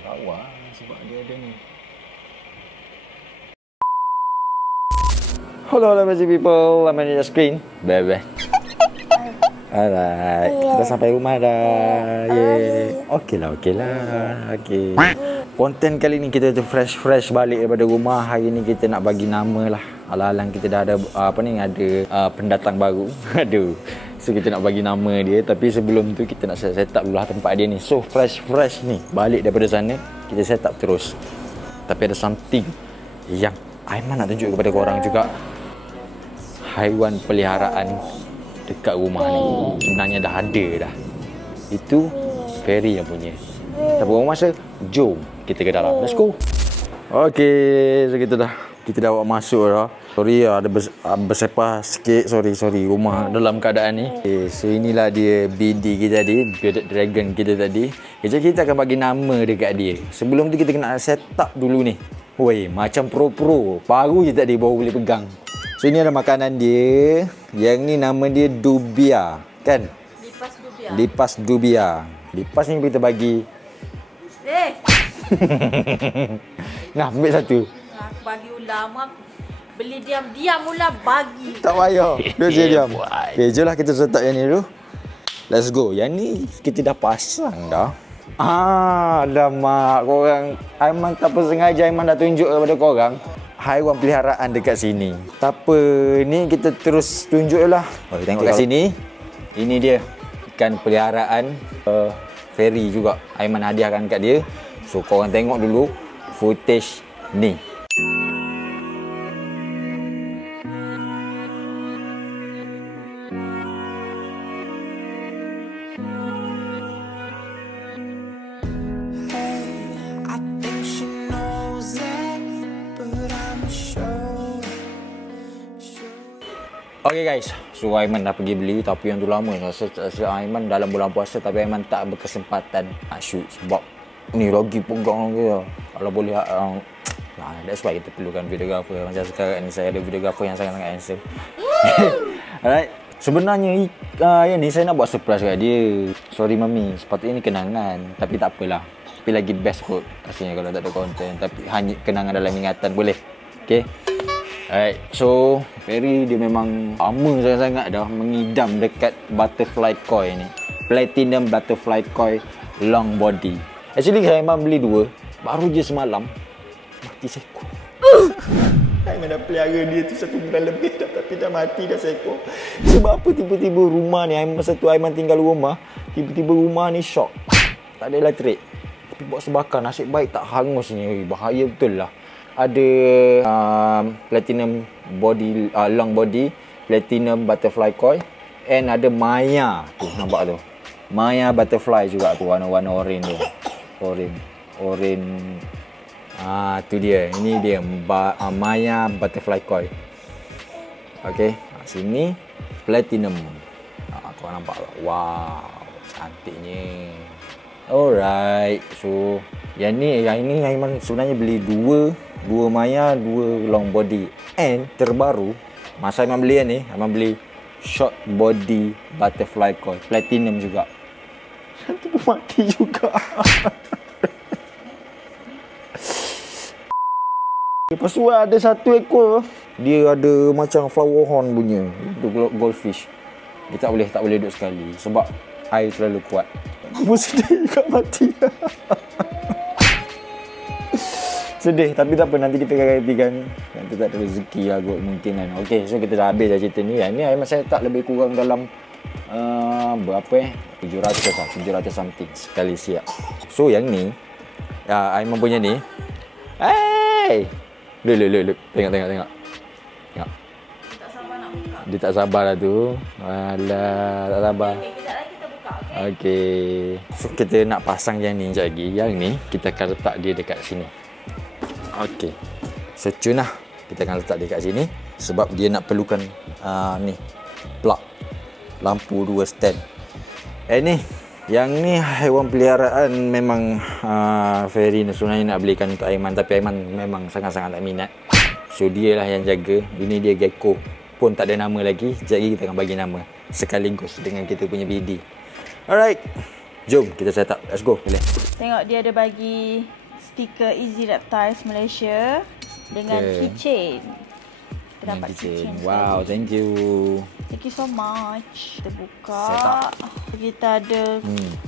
Lawa sebab dia ada ni. Hello busy people, I'm on your screen. Bye. Alright, kita sampai rumah dah. Yeay. Okey lah. Okey. Konten kali ni kita tu fresh balik daripada rumah. Hari ni kita nak bagi nama lah. Alang-alang kita dah ada ada pendatang baru. Aduh. So kita nak bagi nama dia, tapi sebelum tu kita nak set up dulu lah tempat dia ni. So fresh ni. Balik daripada sana, kita set up terus. Tapi ada something yang Aiman nak tunjuk kepada korang juga. Haiwan peliharaan dekat rumah ni sebenarnya dah ada dah. Itu Ferry yang punya. Tak berapa masa, jom kita ke dalam. Let's go. Okey, so kita dah bawa masuk dah. Sorry ada bersepah sikit. Sorry rumah dalam keadaan ni. Okay, so inilah dia BD kita tadi, Bearded Dragon kita tadi. Kejap kita akan bagi nama dekat dia. Sebelum tu kita kena set up dulu ni. Woi, macam pro. Baru je tadi baru boleh pegang. So ini ada makanan dia. Yang ni nama dia Dubia, kan? Lipas Dubia. Lipas ni kita bagi. Nah, ambil satu. Aku bagi ulama. Beli diam-diam mula bagi. Tak payah. Dia diam. Okay, jom lah kita set up yang ni dulu. Let's go. Yang ni kita dah pasang dah. Alamak korang. Aiman tak sengaja Aiman dah tunjuk kepada korang haiwan peliharaan dekat sini. Tak apa, ni kita terus tunjuk lah. Tengok kat sini. Ini dia ikan peliharaan Ferry juga. Aiman hadiahkan kat dia. So korang tengok dulu footage ni. Okay guys, so Aiman dah pergi beli, tapi yang tu lama. Rasa Aiman dalam bulan puasa, tapi Aiman tak berkesempatan nak shoot sebab ni lagi pegang lagi. Kalau boleh that's why kita perlukan videographer. Macam sekarang ni saya ada videographer yang sangat-sangat handsome. Alright, sebenarnya yang ni saya nak buat surprise kat dia. Sorry mami, sepatutnya ni kenangan, tapi tak apalah. Tapi lagi best kot rasanya kalau tak ada konten, tapi hanya kenangan dalam ingatan boleh. Okay. Alright, so Ferry dia memang lama sangat-sangat dah mengidam dekat butterfly koi ni. Platinum butterfly koi long body. Actually saya memang beli dua, baru je semalam mati seekor. Aiman dah pelihara dia tu 1 bulan lebih dah, tapi dah mati dah seekor. Sebab apa tiba-tiba rumah ni, masa tu Aiman tinggal rumah, tiba-tiba rumah ni shock. Tak ada elektrik. Tapi buat sebakar, nasib baik tak hangus ni. Bahaya betul lah. Ada platinum body, long body, platinum butterfly koi, and ada Maya tu, nampak tu, Maya butterfly juga tu, warna-warna orange tu, orange. Tu dia, ini dia Maya butterfly koi. Okay, sini platinum. Kau nampak tak? Wow, cantiknya. Alright, so yang ini Aiman sebenarnya beli dua Maya, 2 long body. And terbaru, masa Aiman beli ni, Aiman beli short body butterfly koi, platinum juga. Satu pun mati juga. Lepas tu ada satu ekor, dia ada macam flower horn punya, goldfish. Dia tak boleh duduk sekali sebab air terlalu kuat. Aku pun sedih juga mati. Sedih, tapi tak apa, nanti dipegang-pegang. Nanti tak ada rezeki lah kot mungkin kan. Okay, so kita dah habis dah cerita ni kan. Ni Aiman saya tak lebih kurang dalam berapa 700 something sekali siap. So yang ni Aiman punya ni. Hey! Look. Tengok. Dia tak sabar lah tu. Alah, tak sabar. Okay. So kita nak pasang yang ni sekejap lagi. Yang ni kita akan letak dia dekat sini. Okay, so cun lah kita akan letak dia kat sini sebab dia nak perlukan ni plug lampu 2 stand. Ni yang ni haiwan peliharaan memang Ferry sebenarnya nak belikan untuk Aiman, tapi Aiman memang sangat-sangat tak minat. So dia lah yang jaga. Ini dia gecko, pun tak ada nama lagi. Sekejap lagi kita akan bagi nama sekaligus dengan kita punya BD. Alright, Jom kita set up. Let's go. Boleh. Tengok dia ada bagi stiker Easy Reptiles Malaysia dengan keychain. Kita dapat keychain. Wow, thank you. Thank you so much. Kita buka. Set up. Kita ada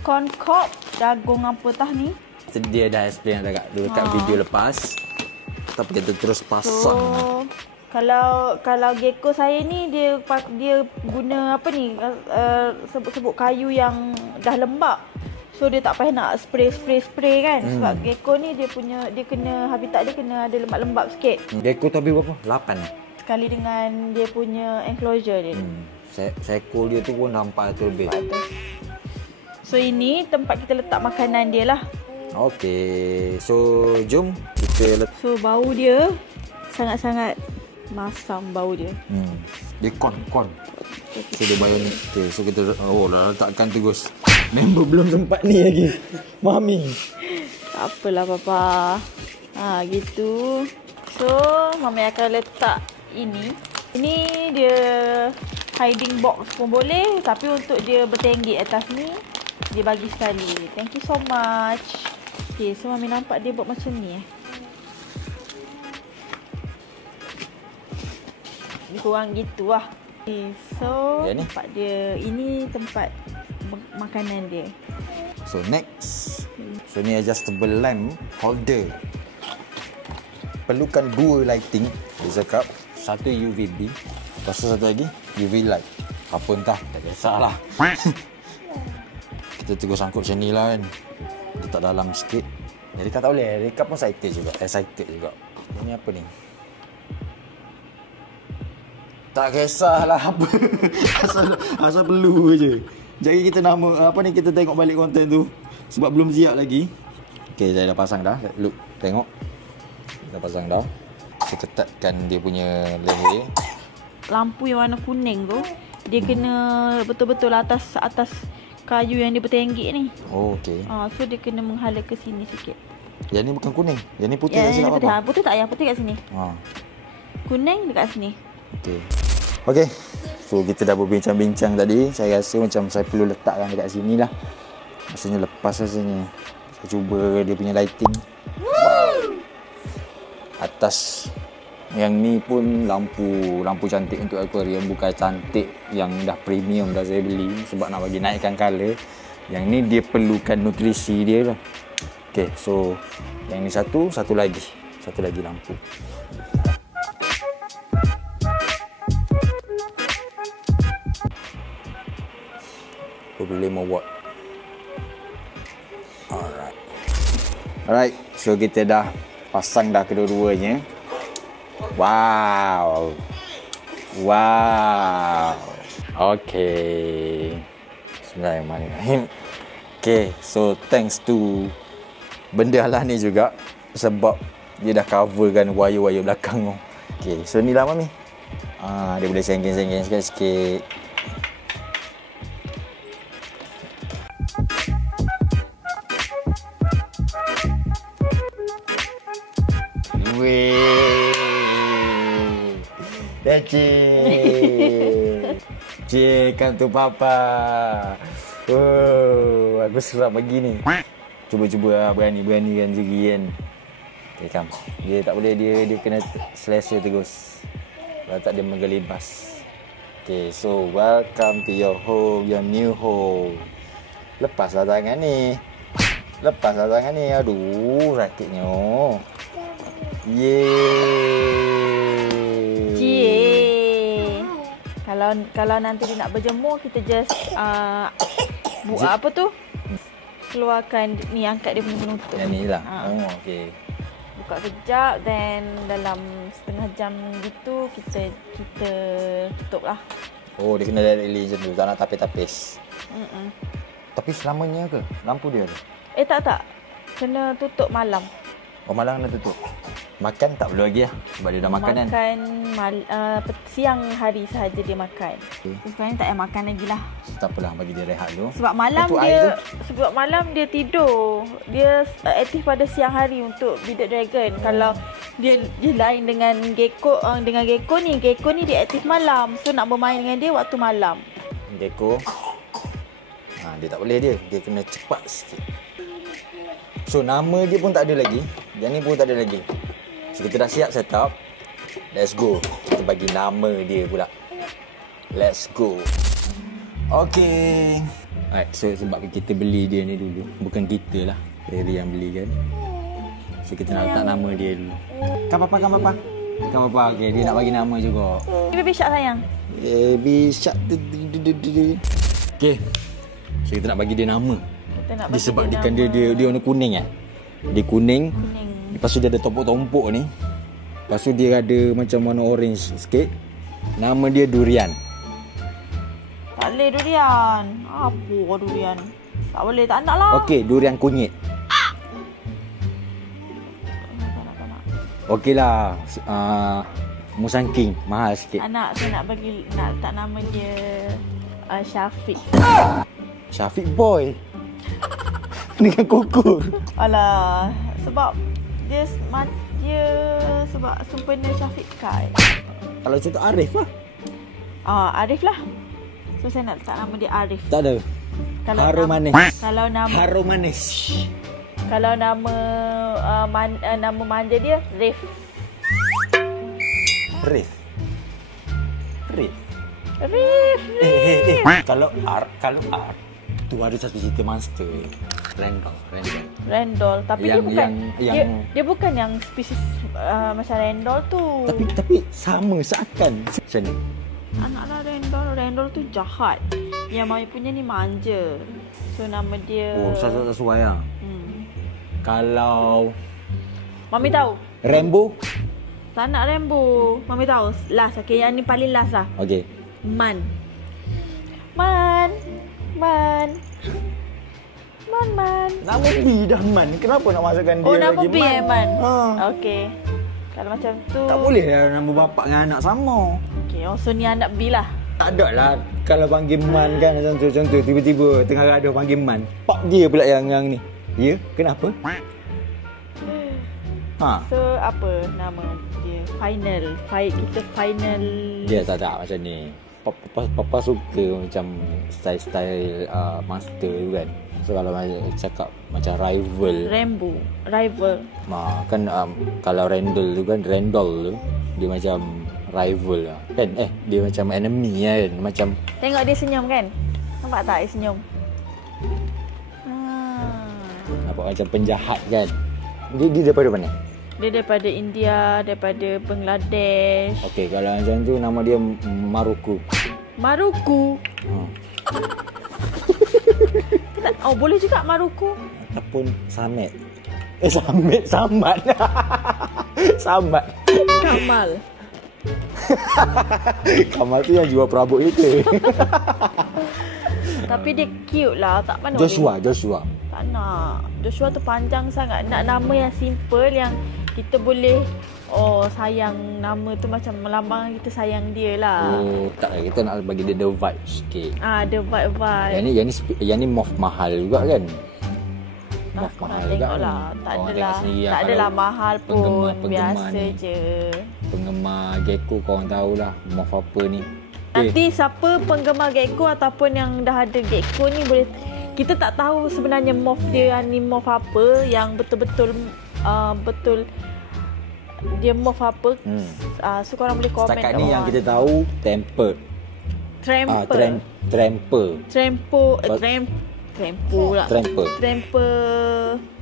corn cob, jagung apa tah ni. Dia dah explain dekat video lepas. Tapi kita terus pasang. So, kalau gecko saya ni dia guna apa ni? Sebut kayu yang dah lembap. So dia tak payah nak spray kan. Sebab gecko ni dia kena habitat dia kena ada lembap-lembap sikit. Gecko tu habis berapa? 8. Sekali dengan dia punya enclosure dia. Seekor dia tu pun nampak tu lebih. So ini tempat kita letak makanan dia lah. Okey. So jom kita letak. So bau dia sangat-sangat masam bau dia. Dia kon. So dia bionik. Okay, so kita dah letakkan terus. Member belum sempat ni lagi. Mami. Tak apalah papa. Gitu. So mami akan letak ini. Ini dia hiding box pun boleh, tapi untuk dia bertenggek atas ni dia bagi sekali. Thank you so much. Okay, so mami nampak dia buat macam ni kurang gitu lah. Okay, so ya, tempat dia, ini tempat makanan dia. So next, so ni adjustable lamp holder. Perlukan 2 lighting. Dia cakap satu UVB, lepas tu satu lagi UV light. Apa entah, tak kisahlah. Kita terus sangkut macam ni lah kan. Letak dalam sikit. Jadi tak boleh, Rika pun excited juga. Ini apa ni? Tak kisahlah apa. asal perlu je. Jadi kita kita tengok balik konten tu. Sebab belum siap lagi. Okay, saya dah pasang dah. Look, tengok. Dah pasang dah. Saya ketatkan dia punya leher. Lampu yang warna kuning tu, dia kena betul-betul atas kayu yang dia bertenggek ni. Oh, okey. So dia kena menghala ke sini sikit. Yang ni bukan kuning. Yang ni putih kat sini apa? Putih tak payah, putih kat sini. Kuning dekat sini. Okey. So kita dah berbincang-bincang tadi. Saya rasa macam saya perlu letakkan dekat sini lah. Rasanya lepas rasanya. Saya cuba dia punya lighting. Atas yang ni pun lampu cantik untuk aquarium, bukan cantik yang dah premium dah saya beli sebab nak bagi naikkan color. Yang ni dia perlukan nutrisi dia lah. Okey, so yang ni satu lagi lampu. Boleh buat. Alright, so kita dah pasang dah kedua-duanya. Wow. Okay. Bismillahirrahmanirrahim. Okay, so thanks to benda lah ni juga sebab dia dah coverkan wire-wire belakang tu. Okay, so ni lah Mami. Dia boleh senggeng-senggeng sikit-sikit. That's it. Cik tu papa. Oh, aku suka begini. Cuba-cuba lah, berani-berani kan diri kan. Okay, come. Dia tak boleh, dia kena selesa terus. Kalau tak dia menggelibas. Okay, so welcome to your home, your new home. Lepaslah tangan ni. Aduh, sakitnya. Kalau nanti dia nak berjemur, kita just buat apa tu? Keluarkan ni, angkat dia punya penutup. Yang ni lah. Okey. Buka kejap, then dalam setengah jam gitu kita tutup lah. Oh, dia kena directly macam tu, tak nak tapis-tapis. Tapi selamanya ke lampu dia tu? Tak. Kena tutup malam. Oh, malam kena tutup. Makan tak perlu lagi lah sebab dia dah makan kan? Siang hari sahaja dia makan. Sekarang tak payah makan lagi lah. Tak apalah, bagi dia rehat dulu. Sebab malam dia tidur. Dia aktif pada siang hari untuk bearded dragon. Kalau dia lain dengan gecko. Dengan gecko ni dia aktif malam. So nak bermain dengan dia waktu malam. Gecko Dia tak boleh dia. Dia kena cepat sikit. So nama dia pun tak ada lagi. Yang ni pun tak ada lagi. So kita dah siap set up. Let's go. Kita bagi nama dia pula. Let's go. Okay. Alright, so sebab kita beli dia ni dulu. Bukan kita lah. Harry yang beli kan. So kita nak letak nama dia dulu. Kan papa. Okay, dia nak bagi nama juga. Baby Shark sayang. Baby Shark. Okay. So kita nak bagi dia nama. Kita nak Dia bagi sebab dia dia warna kuning kan. Dia kuning. Lepas tu dia ada tompok-tompok ni. Lepas tu dia ada macam warna orange sikit. Nama dia Durian. Tak boleh durian. Apa durian? Tak boleh, tak nak lah. Okey, durian kunyit. Tak nak. Okey lah. Musang King. Mahal sikit. Saya nak letak nama dia Syafiq. Syafiq Boy. Dengan kukur. Alah, sebab dia sebab sempena Syafiq Kai. Kalau contoh Arif lah. Arif lah. So saya nak letak nama dia Arif. Tak ada. Harum manis. Kalau nama Harum manis. Kalau nama nama manja dia Rif. Rif. Rif. Kalau R tu ada satu cerita monster. Randol, tapi Yang- dia bukan yang- dia bukan yang spesies macam Randol tu. Tapi sama seakan. Macam ni. Anak-anak Randol tu jahat. Yang Mami punya ni manja. So nama dia Sesuai lah. Kalau Mami tahu. Rambo. Tak nak Rambo. Mami tahu. Last, okay. Yang ni paling last lah. Okey. Man. Nama B dah Man. Kenapa nak masukkan dia Oh, nama lagi B Man. Ha. Okey. Kalau macam tu. Tak boleh lah nama bapak dengan anak sama. Okey, so ni anak B lah. Tak ada lah. Kalau panggil Man kan macam tu. Tiba-tiba tengah ada panggil Man. Pak dia pula yang ni. Ya? Kenapa? So apa nama dia? Kita final. Dia tak macam ni. Papa suka macam style master tu kan. So kalau cakap macam rival. Kan kalau Randall tu kan Randall tu dia macam rival lah. Kan dia macam enemy kan. Macam Tengok dia senyum kan? Nampak tak dia senyum? nampak macam penjahat kan. Dia daripada mana? Dia daripada India, daripada Bangladesh. Okey, kalau macam tu nama dia Maruku. Boleh juga Maruku. Ataupun Samet. Samad. Samad. Kamal tu yang jual perabot itu. Tapi dia cute lah. Tak mana Joshua. Tak nak. Joshua tu panjang sangat. Nak nama yang simple, yang kita boleh sayang nama tu macam melambang kita sayang dia lah. Tak, kita nak bagi dia the vibe sikit. The vibe. Yang ni Moth mahal juga kan? Moth Korang mahal juga tengok kan? lah. Tak Korang adalah. tengok sendiri lah Tak adalah kalau mahal pun. penggemar Biasa ni. je. Penggemar Gecko korang tahulah Moth apa ni. Nanti siapa penggemar Gecko ataupun yang dah ada Gecko ni boleh, kita tak tahu sebenarnya moth dia ni moth apa, yang betul-betul betul dia moth apa. So korang boleh komen Setakat kat ni bawah. yang kita tahu Tramper. Tramper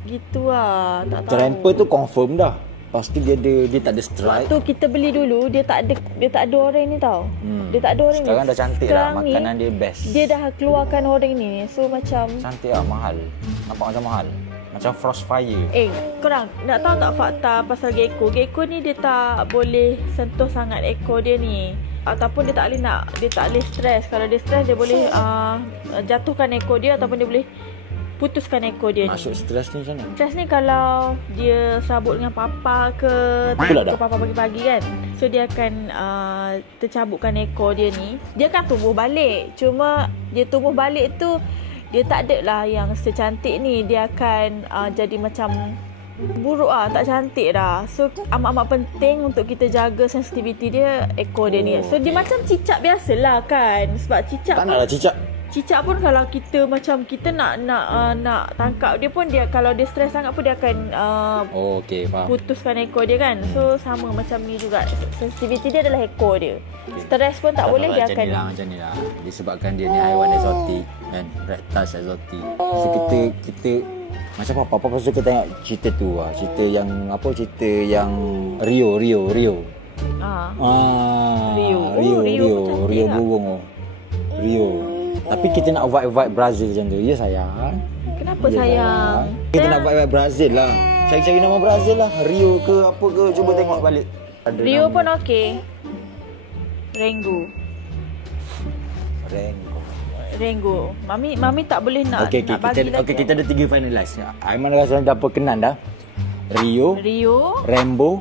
gitu lah. Tak tahu. Tramper tu confirm dah. Lepas tu dia tak ada stripe. Tu kita beli dulu, dia tak ada orang ni tau. Dia tak ada orang Sekarang ni. dah cantik Sekarang lah. ni, Makanan dia best. Dia dah keluarkan orang ni. So macam Cantik lah, mahal. Nampak macam mahal. Macam Frostfire. korang nak tahu tak fakta pasal Gecko? Gecko ni dia tak boleh sentuh sangat ekor dia ni. Ataupun dia tak boleh stres. Kalau dia stres, dia boleh jatuhkan ekor dia, ataupun dia boleh putuskan ekor dia Maksud ni. stres ni macam mana? Stres ni kalau dia serabut dengan papa ke papa pagi-pagi kan. So dia akan tercabutkan ekor dia ni. Dia akan tumbuh balik. Cuma dia tumbuh balik tu, dia tak ada lah yang secantik ni. Dia akan jadi macam buruk lah, tak cantik dah. So amat-amat penting untuk kita jaga sensitivity dia, ekor dia ni. So dia macam cicak biasalah kan. Sebab cicak Tak nak lah cicak. Cicak pun kalau kita macam kita nak tangkap dia pun, dia kalau dia stres sangat pun dia akan Okey, faham. putuskan ekor dia kan. So sama macam ni juga. Sensitivity dia adalah ekor dia. Stres pun tak boleh, dia akan macam ni lah. Disebabkan dia ni haiwan eksotik kan, reptiles eksotik. So kita macam apa suka tengok cerita tu lah. Cerita yang apa, cerita yang Rio. Rio burung. Rio. Tapi kita nak vibe Brazil macam tu. Ya sayang. Kenapa sayang? Kita nak vibe Brazil lah. Cari-cari nama Brazil lah. Rio ke apa ke, cuba tengok balik. Ada Rio nama. pun okey. Rengo. Mami tak boleh nak bagi lagi. Okey, kita ada 3 finalist. Aiman rasa dah berkenan dah. Rio, Rainbow,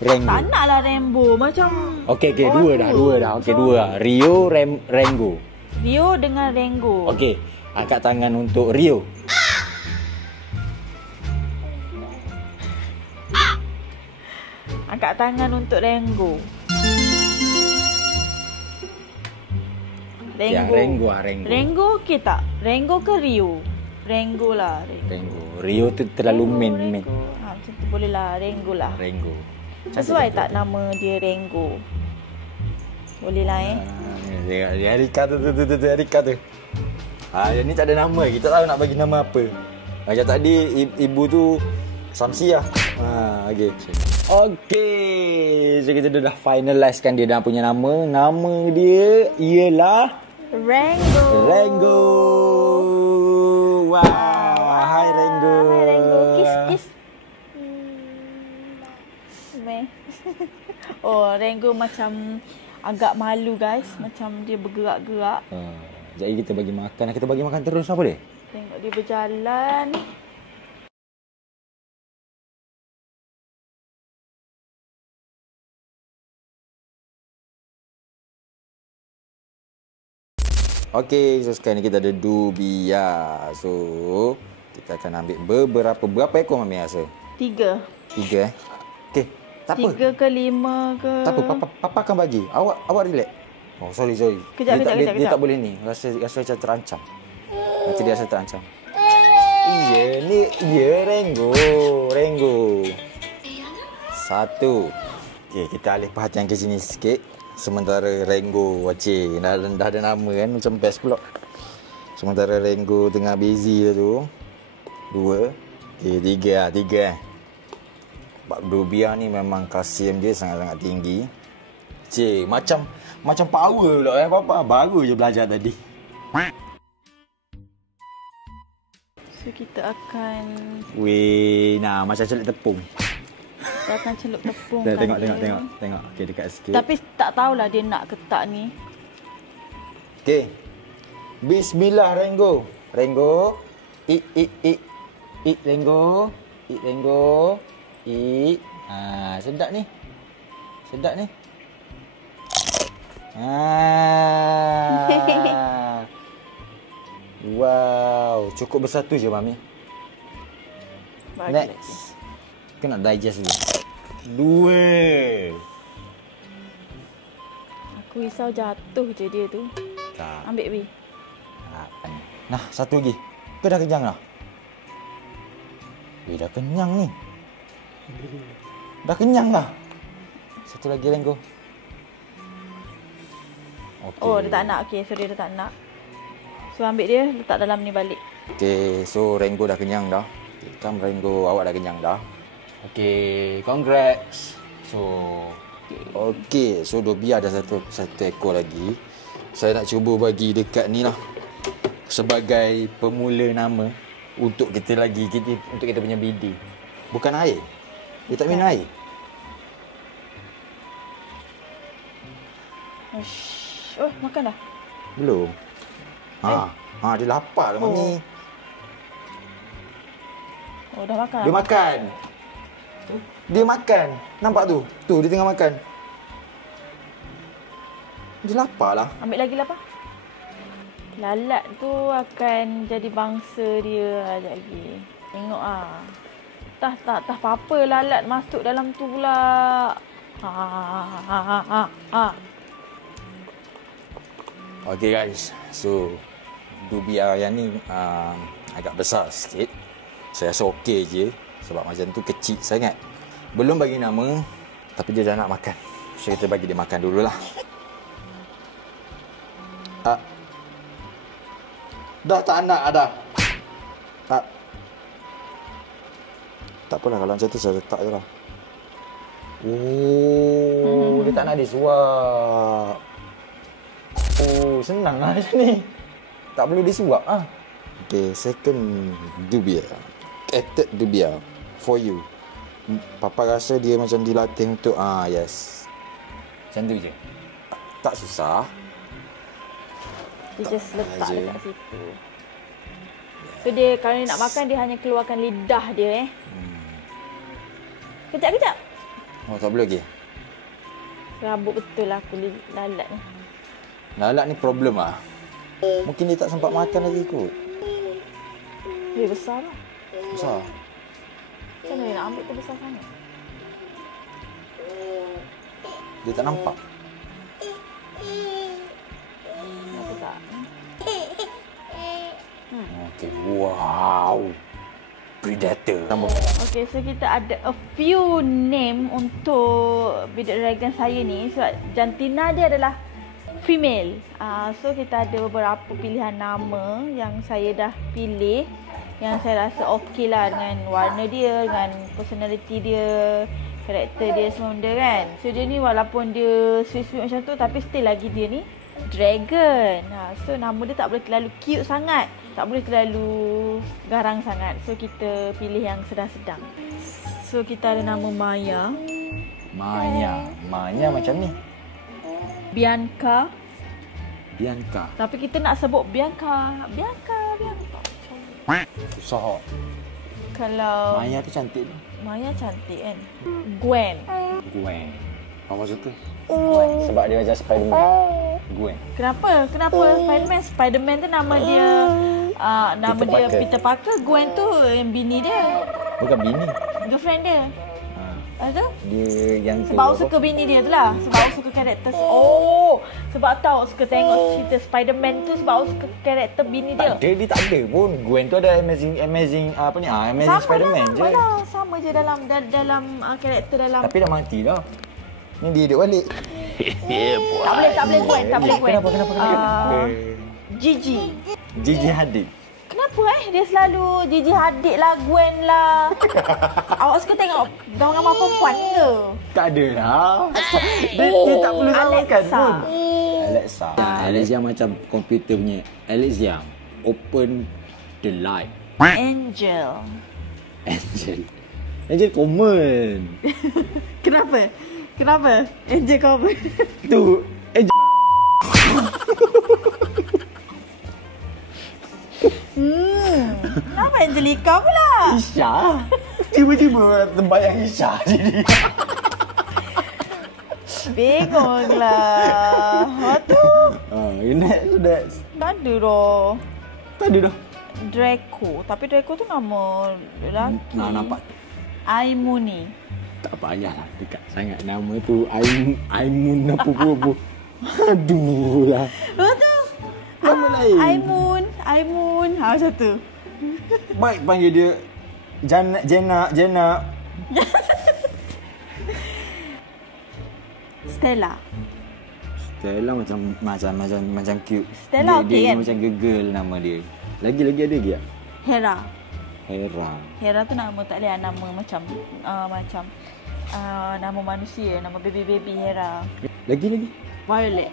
Rengo. Tak nak lah Rainbow. Macam Okey, dua dah. Okey, dua lah. Rio, Rengo. Rio dengan Rengo. Okey, angkat tangan untuk Rio. Angkat tangan untuk Rengo. Rengo. Rengo okey tak? Rengo ke Rio? Rengo lah. Rengo. Rio tu terlalu main. Macam tu boleh lah. Rengo lah. Rengo. Sesuai tak nama dia Rengo? Boleh lah Erika tu. Yang ni tak ada nama. Kita tak tahu nak bagi nama apa. Macam tadi ibu tu Samsi lah. Okey. So kita dah finalize kan dia dah punya nama. Nama dia ialah Rengo. Wow. Hai Rengo. Kiss. Rengo macam agak malu guys. Macam dia bergerak-gerak. Jadi kita bagi makan. Kita bagi makan terus apa dia? Tengok dia berjalan. Okey, so sekarang ni kita ada dubia. So, kita akan ambil berapa ekor Mami rasa? 3. 3 Okey, tak apa. 3 ke 5 ke. Tak apa, papa akan bagi. Awak relax. Oh, sorry. Kejap. Dia tak boleh ni. Rasa macam terancam. Nanti dia rasa terancam. Rengo. 1. Okey, kita alih perhatian ke sini sikit. Sementara Rengo dah ada nama kan, macam best pula. Sementara Rengo tengah busy tu. 2. Okey, 3. Sebab dubia ni memang kalsium dia sangat-sangat tinggi. Macam power pula papa. Baru je belajar tadi. So kita akan macam celup tepung. Kita akan celup tepung. Tengok. Okey, dekat sikit. Tapi tak tahulah dia nak ke tak ni. Okey. Bismillah Rengo. Rengo. Sedap ni. Wow, cukup bersatu je Mami. Next. Kita nak digest dulu. 2. Aku risau jatuh je dia tu. Tak. Ambil B. Nah, 1 lagi. Kau dah kenyang dah? Dah kenyang ni. Dah kenyang dah. 1 lagi Rengo. Okay. Dia tak nak. Okey, so dia tak nak. So ambil dia, letak dalam ni balik. Okey, so Rengo dah kenyang dah. Come Rengo, awak dah kenyang dah. Okey, congrats. Okey, so dubia ada satu ekor lagi. Saya nak cuba bagi dekat ni lah. Sebagai pemula nama untuk kita punya BD. Bukan air. Dia tak minum air. Makan dah? Belum. Dia lapar lah Mami. Dah makan. Dia makan. Nampak tu? Tu dia tengah makan. Dia lapar lah. Ambil lagi lah, Pak. Lalat tu akan jadi bangsa dia lagi. Tengok ah. Tak apa-apa lalat masuk dalam tu pula. Okay guys. So Dubia yang ni agak besar sikit. Saya rasa okey je sebab macam tu kecil sangat. Belum bagi nama tapi dia dah nak makan. So kita bagi dia makan dululah. Dah tak nak dah. Tak apalah kalau macam tu saya letak je lah. Oh, dia tak nak disuap. Oh, senang lah macam ni. Tak perlu disuap ah. Okay, second dubia. Third dubia for you. Papa rasa dia macam dilatih untuk yes. Macam tu je. Tak susah. Dia just letak dekat situ. So dia kalau dia nak makan dia hanya keluarkan lidah dia Kejap. Oh, tak boleh lagi. Rabuk betul lah aku lalat ni. Lalat ni problem ah. Mungkin dia tak sempat makan lagi kot. Dia besar lah. Besar. Macam mana dia nak ambil tu besar sangat? Dia tak nampak. Kenapa tak? Okay, wow. Predator. Okay, so kita ada a few name untuk bidak dragon saya ni. Sebab jantina dia adalah female. So kita ada beberapa pilihan nama yang saya dah pilih. Yang saya rasa okey lah dengan warna dia, dengan personality dia, karakter dia semua benda kan. So dia ni walaupun dia sweet-sweet macam tu tapi still lagi dia ni dragon. So nama dia tak boleh terlalu cute sangat, tak boleh terlalu garang sangat. So kita pilih yang sedang-sedang. So kita ada nama Maya. Maya macam ni. Bianca. Tapi kita nak sebut Bianca. Susah. Kalau Maya tu cantik tu. Maya cantik kan. Gwen. Apa maksud tu? Sebab dia macam Spiderman. Gwen. Kenapa Spiderman? Spiderman tu nama dia Peter Parker. Gwen tu yang bini dia. Bukan bini. Girlfriend dia. Ada? Dia yang tu. Sebab awak suka bini dia tu lah. Sebab awak suka karakter. Sebab tahu awak suka tengok cerita Spiderman tu sebab awak suka karakter bini dia. Dia tak ada pun. Gwen tu ada amazing Amazing Spiderman je. Sama je dalam karakter dalam. Tapi dah mati dah. Ni dia hidup balik. Tak boleh Gwen. Kenapa? Gigi Hadid. Kenapa dia selalu Gigi Hadid lah, Gwen lah. Awak suka tengok gambar-gambar perempuan ke? Tak ada lah. Dia tak perlu samakan pun. Alex yang macam komputer punya. Alex yang open the light. Angel common. Kenapa? Angel common. Tu Angel. Kenapa Angelica pula? Isha. Tiba-tiba terbayang Isha jadi. Bengonglah. Apa tu? Next. Tak ada dah. Draco. Tapi Draco tu nama lelaki. Nampak. Aimuni. Tak payahlah dekat sangat nama tu. Aimun apa. Aduh lah. Betul. Nama lain. Aimun. Macam tu. Baik panggil dia Jenna. Stella macam cute. Stella okey dia kan? Macam gegel nama dia. Lagi ada lagi tak? Hera tu nama tak boleh nama macam nama manusia, nama baby Hera. Lagi. Violet.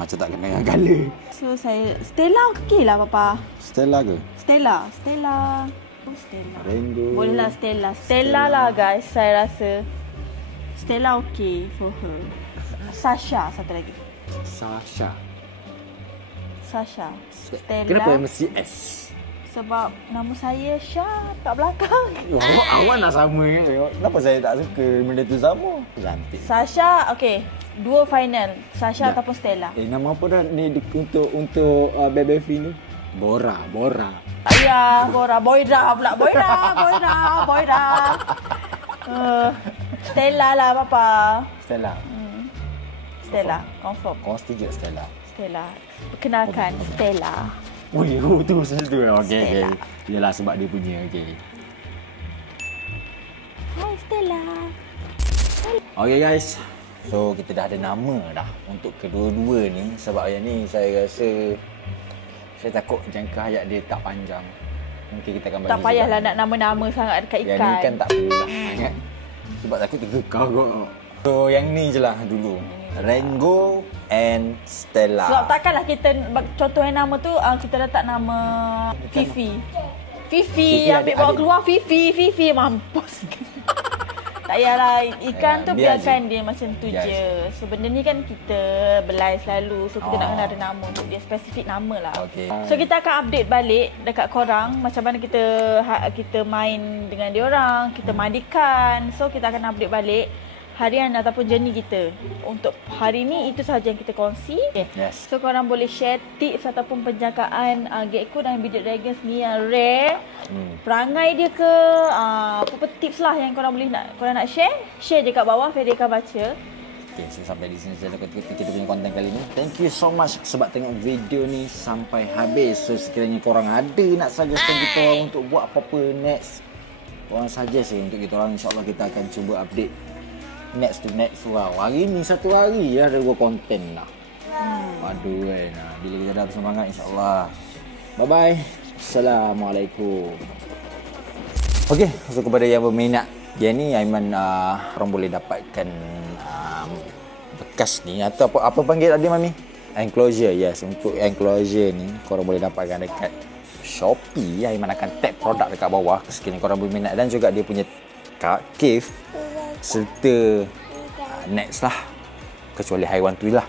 Macam tak kena dengan colour. So saya Stella okey lah papa. Stella ke? Stella. Rainbow. Bolehlah Stella lah guys, saya rasa. Stella okey for her. Sasha satu lagi. Sasha. Stella. Kenapa mesti S? Sebab nama saya Syah kat belakang. Awak nak sama ke? Kenapa saya tak suka benda tu sama? Cantik. Sasha, okey. Dua final. Sasha ataupun Stella. Nama apa dah ni untuk Baby V ni? Bora. Ayah, Boira pula. Boira. Stella lah papa. Stella. Stella, confirm. Kau setuju Stella? Stella. Perkenalkan, Stella. Wih, tu sesuatu. Okey. Yalah sebab dia punya. Okey. Hai Stella. Okay guys, so kita dah ada nama dah untuk kedua-dua ni. Sebab yang ni saya rasa saya takut jangka hayat dia tak panjang. Mungkin kita akan bagi Tak payahlah nak nama-nama sangat dekat ikan. Yang ni kan tak perlulah sangat. Sebab takut tergekar kot. So yang ni je lah dulu. Rango and Stella. Sebab takkanlah kita contohnya nama tu kita letak nama Fifi. Fifi ambil bawa keluar Fifi mampus. Tak payahlah ikan tu biarkan dia macam tu je. So benda ni kan kita belai selalu. So kita nak kena ada nama untuk dia, spesifik nama lah. Okay. So kita akan update balik dekat korang macam mana kita main dengan diorang, kita mandikan. So kita akan update balik harian ataupun journey kita. Untuk hari ni itu sahaja yang kita kongsi. Yes. So korang boleh share tips ataupun penjagaan Gecko dan Bearded Dragons ni yang rare. Perangai dia ke apa tips lah yang korang nak share je kat bawah, Ferry akan baca. Okay, so sampai di sini saja kita punya konten kali ni. Thank you so much sebab tengok video ni sampai habis. So sekiranya korang ada nak suggest kita orang untuk buat apa-apa next, korang suggest untuk kita orang, insyaAllah kita akan cuba update next to next. Wow, hari ni satu hari dah ada 2 konten lah. Aduh kan. Bila kita dah bersemangat, insyaAllah. Bye-bye. Assalamualaikum. Okey, so kepada yang berminat yang ni, Aiman orang boleh dapatkan bekas ni atau apa panggil tadi Mami? Enclosure. Yes, untuk enclosure ni korang boleh dapatkan dekat Shopee. Aiman akan tag produk dekat bawah sekiranya korang berminat, dan juga dia punya cave serta next lah, kecuali haiwan tu lah.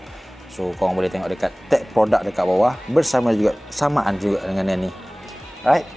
So korang boleh tengok dekat tag produk dekat bawah bersama juga, samaan juga dengan yang ni. Alright.